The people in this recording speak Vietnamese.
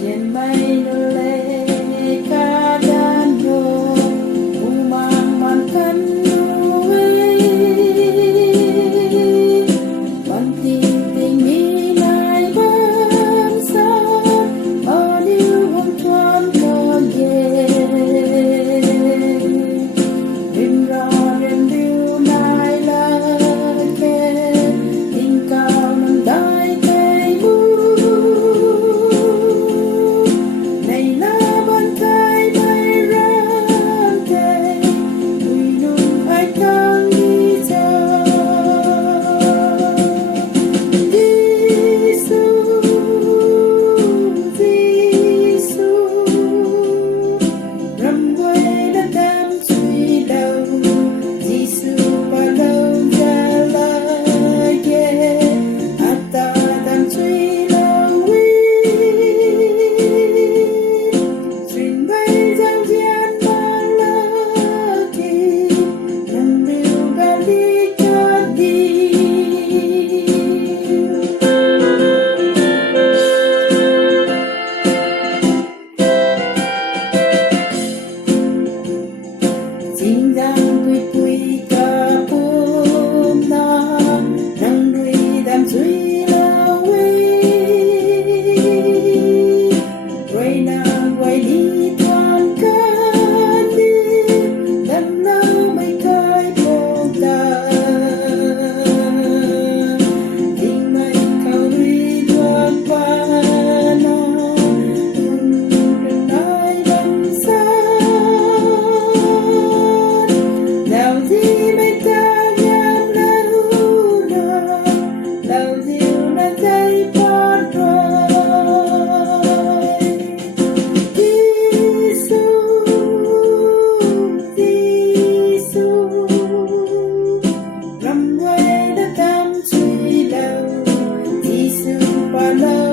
trên mây lê ca đàn đồ mang màn khăn nuôi bằng tình mi lại bám sát ở điêu hồng thoáng có về đêm ra đêm điêu lại là kề tình cao nằm đai cây bu này là bàn tay bay ra kề vui nung ai càng đi chờ Giêsu Giêsu rầm quê đã đam suy đầu Giêsu và lâu ra lại kề ta đam suy lâu Truyền bay giang gian mà lơ kỳ nằm điều ga đi cho đi Chính giang quy quy cả bốn na nang đuôi đam suy lâu quay nàng quay đi thoáng cơn đi lần nào mấy cái bông ta tình mây cao đi thoáng qua nào đừng nói đắm xa Đạo gì mấy ta nhắm lâu nào Đạo diệu là dây bó rồi Giêsu Giêsu rầm quê đã đắm suy đầu Giêsu và lâu